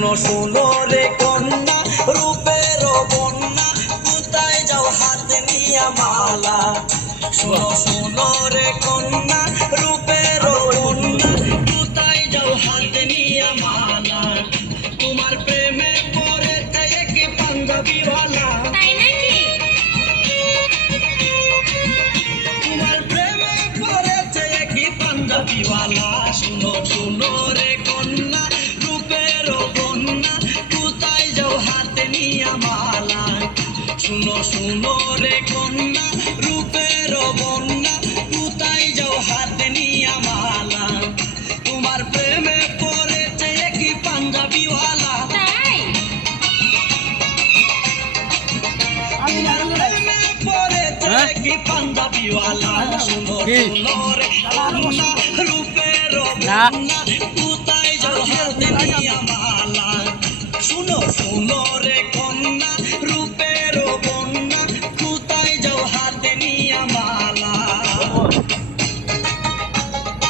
শুনো শুনো রে কন্যা রূপের বন্যা কোথায় যাও হাতে নিয়া মালা শুনো শুনো রে কন্যা রূপের বন্যা কোথায় যাও হাতে নিয়া মালা তোমার প্রেমে পড়েছে এক পাঞ্জাবিওয়ালা তাই নাকি? তোমার প্রেমে পড়েছে এক পাঞ্জাবিওয়ালা শুনো শুনো রে কন্যা রূপের বন্যা কোথায় যাও হাতে নিয়া মালা শুনো শুনো রে কন্যা রূপের বন্যা কোথায় যাও হাতে নিয়া মালা তোমার প্রেমে পড়েছে এক পাঞ্জাবিওয়ালা তাই তোমার প্রেমে পড়েছে এক পাঞ্জাবিওয়ালা শুনো শুনো রে কন্যা রূপের বন্যা কোথায় যাও হাতে নিয়া মালা শুনো শুনো রে